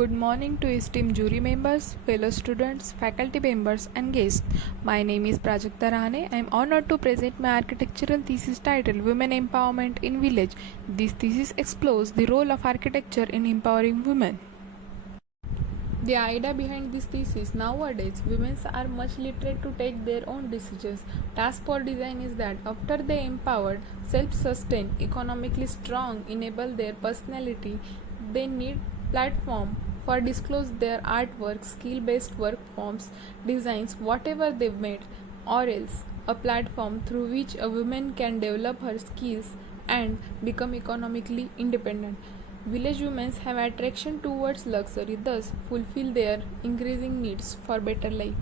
Good morning to esteemed jury members, fellow students, faculty members, and guests. My name is Prajakta Rahane. I am honored to present my architectural thesis titled Women Empowerment in Village. This thesis explores the role of architecture in empowering women. The idea behind this thesis: nowadays, women are much literate to take their own decisions. Task for design is that after they empowered, self-sustained, economically strong, enable their personality, they need platform for disclose their artwork, skill-based work forms, designs, whatever they've made, or else a platform through which a woman can develop her skills and become economically independent. Village women have attraction towards luxury, thus fulfill their increasing needs for better life.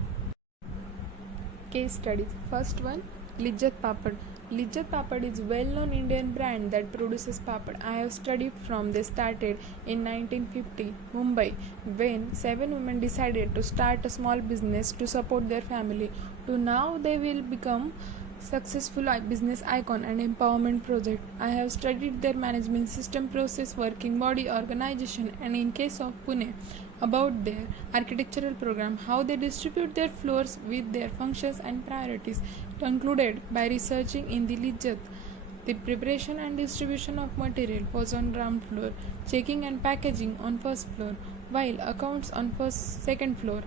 Case studies. First one, Lijjat Papad. Lijjat Papad is well-known Indian brand that produces papad. I have studied from they started in 1950 Mumbai when 7 women decided to start a small business to support their family. To now they will become successful business icon and empowerment project. I have studied their management system, process, working body, organization, and in case of Pune, about their architectural program, how they distribute their floors with their functions and priorities, concluded by researching in the Lijjat. The preparation and distribution of material was on ground floor, checking and packaging on first floor, while accounts on second floor.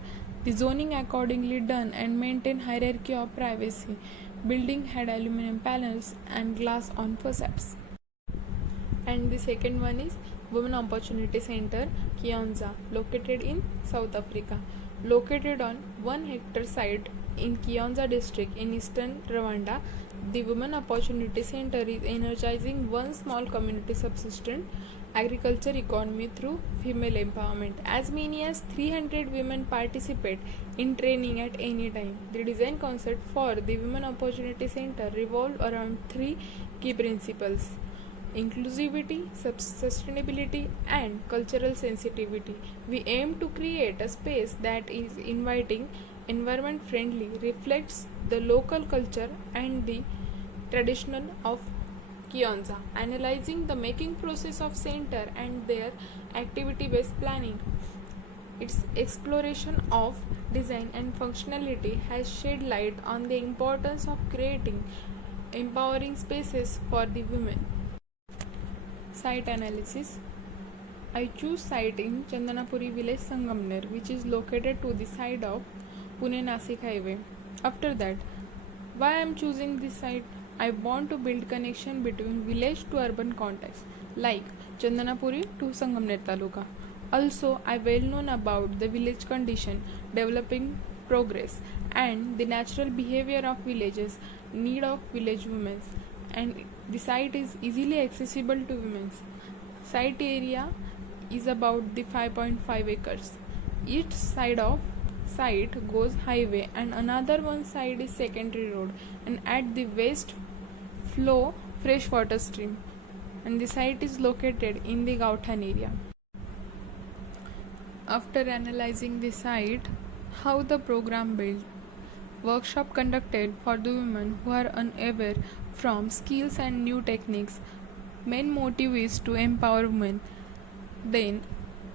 The zoning accordingly done and maintain hierarchy of privacy. Building had aluminum panels and glass on facades. And the second one is Women Opportunity Center, Kionza, located in South Africa. Located on 1 hectare site in Kionza district in eastern Rwanda, the Women Opportunity Center is energizing one small community subsistent agriculture economy through female empowerment. As many as 300 women participate in training at any time. The design concept for the Women Opportunity Center revolved around 3 key principles: inclusivity, sustainability, and cultural sensitivity. We aim to create a space that is inviting, environment friendly, reflects the local culture and the tradition of Kionza, analyzing the making process of center and their activity-based planning. Its exploration of design and functionality has shed light on the importance of creating empowering spaces for the women. Site analysis. I choose site in Chandanapuri village Sangamner, which is located to the side of Pune-Nasik highway. After that, why I am choosing this site? I want to build connection between village to urban context, like Chandanapuri to Sangamner Taluka. Also, I well known about the village condition, developing progress, and the natural behavior of villages, need of village women, and the site is easily accessible to women. Site area is about the 5.5 acres. Each side of site goes highway and another one side is secondary road, and at the west flow freshwater stream, and the site is located in the Gauthan area. After analyzing the site, how the program built, workshop conducted for the women who are unaware from skills and new techniques. Main motive is to empower women. Then,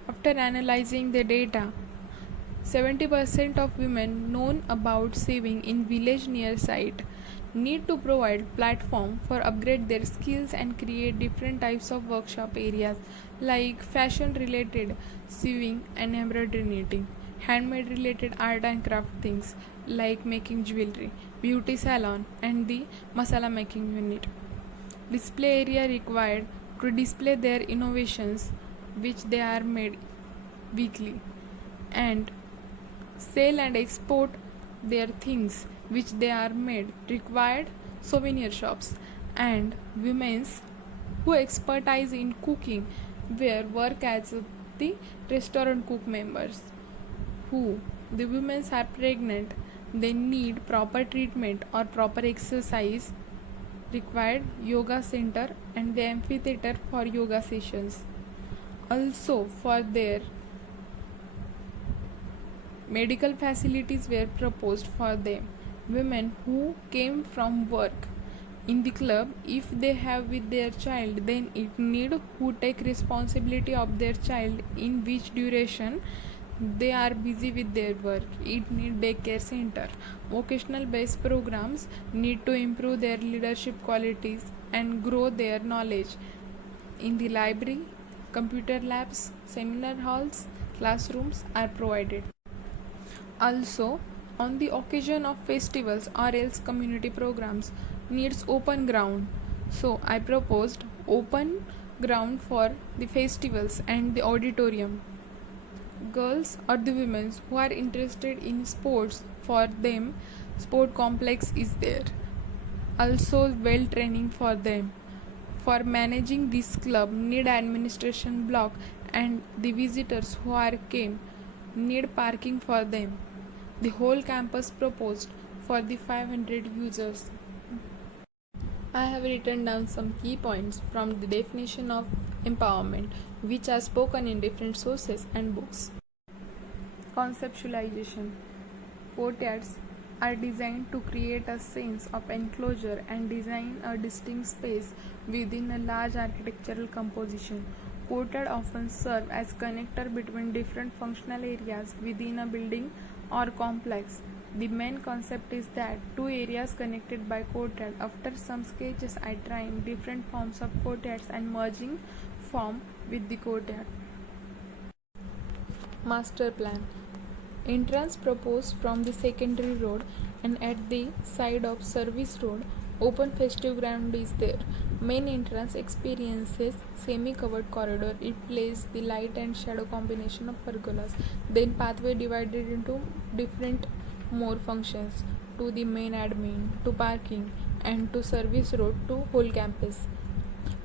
after analyzing the data, 70% of women known about saving in village near site, need to provide platform for upgrade their skills and create different types of workshop areas like fashion related sewing and embroidery knitting, handmade related art and craft things like making jewelry, beauty salon, and the masala making unit. Display area required to display their innovations which they are made weekly, and sell and export their things which they are made, required souvenir shops, and women's who expertise in cooking where work as the restaurant cook members. Who the women are pregnant, they need proper treatment or proper exercise, required yoga center and the amphitheater for yoga sessions. Also for their medical facilities were proposed for them. Women who came from work in the club. If they have with their child, then it need who take responsibility of their child, in which duration they are busy with their work. It need daycare center. Vocational based programs need to improve their leadership qualities and grow their knowledge. In the library, computer labs, seminar halls, classrooms are provided. Also, on the occasion of festivals or else community programs, needs open ground. So I proposed open ground for the festivals and the auditorium. Girls or the women who are interested in sports, for them sport complex is there. Also well training for them. For managing this club need administration block, and the visitors who are came need parking for them. The whole campus proposed for the 500 users. I have written down some key points from the definition of empowerment, which are spoken in different sources and books. Conceptualization. Courtyards are designed to create a sense of enclosure and design a distinct space within a large architectural composition. Courtyard often serve as connector between different functional areas within a building or complex. The main concept is that two areas connected by courtyard. After some sketches, I tried different forms of courtyards and merging form with the courtyard. Master plan. Entrance proposed from the secondary road, and at the side of service road, open festive ground is there. Main entrance experiences semi-covered corridor. It plays the light and shadow combination of pergolas. Then pathway divided into different more functions, to the main admin, to parking, and to service road to whole campus.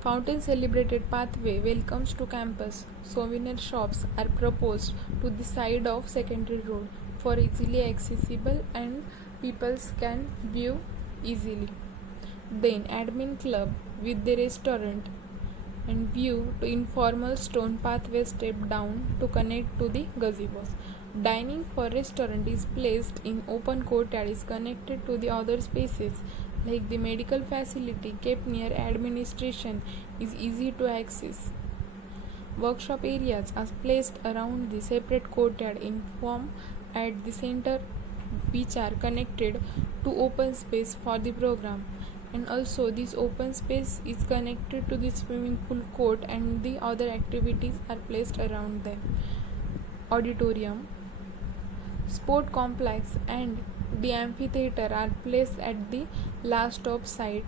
Fountain celebrated pathway welcomes to campus. Souvenir shops are proposed to the side of secondary road for easily accessible and people can view easily. Then admin club with the restaurant and view to informal stone pathway step down to connect to the gazebos. Dining for restaurant is placed in open courtyard, is connected to the other spaces like the medical facility kept near administration is easy to access. Workshop areas are placed around the separate courtyard in form at the center, which are connected to open space for the program. And also this open space is connected to the swimming pool court and the other activities are placed around them. Auditorium, sport complex and the amphitheater are placed at the last stop side,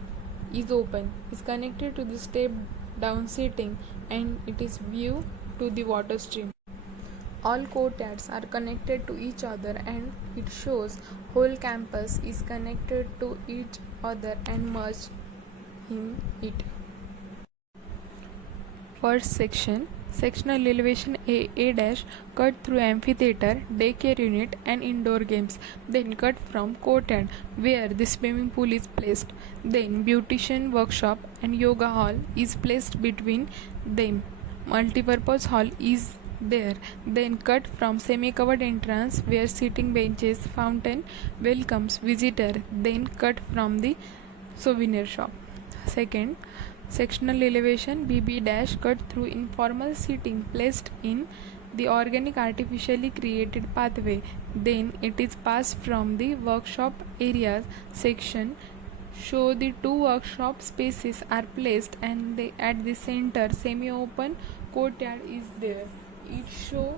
is open, is connected to the step down seating and it is view to the water stream. All courtyards are connected to each other and it shows whole campus is connected to each other and merged in it. First section, sectional elevation A cut through amphitheater, daycare unit and indoor games, then cut from courtyard where the swimming pool is placed, then beautician workshop and yoga hall is placed between them, multipurpose hall is there, then cut from semi-covered entrance where sitting benches, fountain welcomes visitor, then cut from the souvenir shop. Second, sectional elevation BB- cut through informal seating placed in the organic artificially created pathway, then it is passed from the workshop areas section. Show the two workshop spaces are placed and at the center semi-open courtyard is there. Each show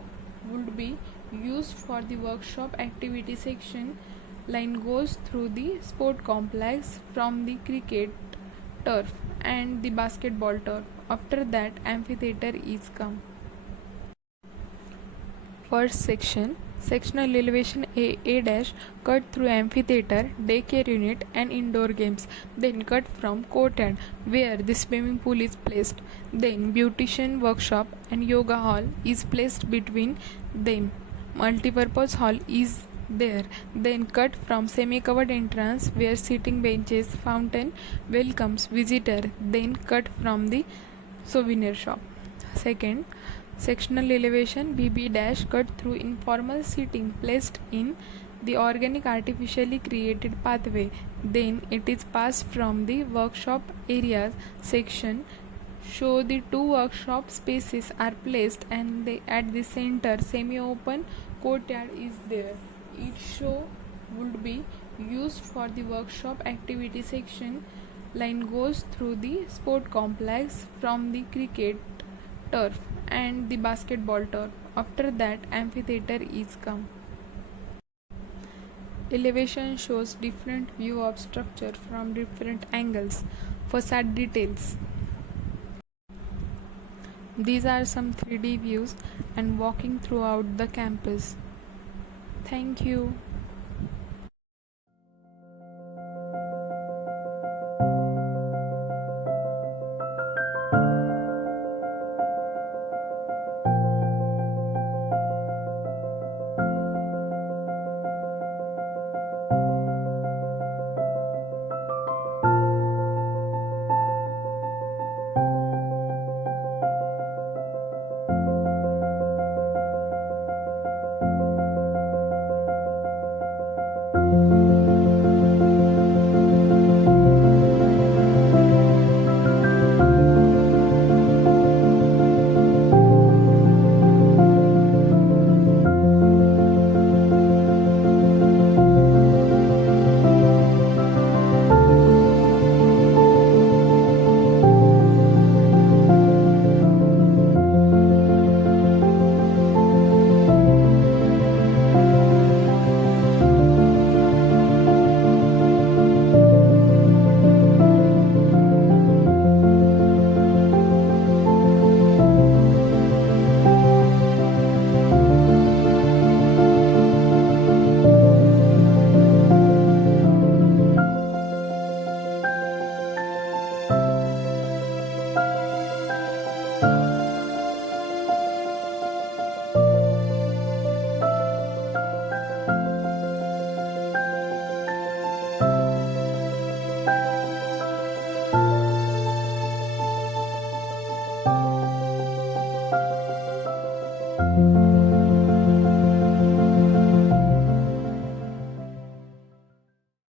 would be used for the workshop activity section. Line goes through the sport complex from the cricket turf and the basketball turf. After that amphitheater is come. First section, sectional elevation A cut through amphitheater, daycare unit and indoor games, then cut from courtyard where the swimming pool is placed, then beautician workshop and yoga hall is placed between them, multipurpose hall is there, then cut from semi-covered entrance where sitting benches, fountain welcomes visitor, then cut from the souvenir shop. Second, sectional elevation BB- cut through informal seating placed in the organic artificially created pathway, Then it is passed from the workshop areas section. Show the two workshop spaces are placed and at the center semi-open courtyard is there. Each show would be used for the workshop activity section. Line goes through the sport complex from the cricket turf and the basketball turf. After that, amphitheater is come. Elevation shows different view of structure from different angles. Facade details. These are some 3D views and walking throughout the campus. Thank you.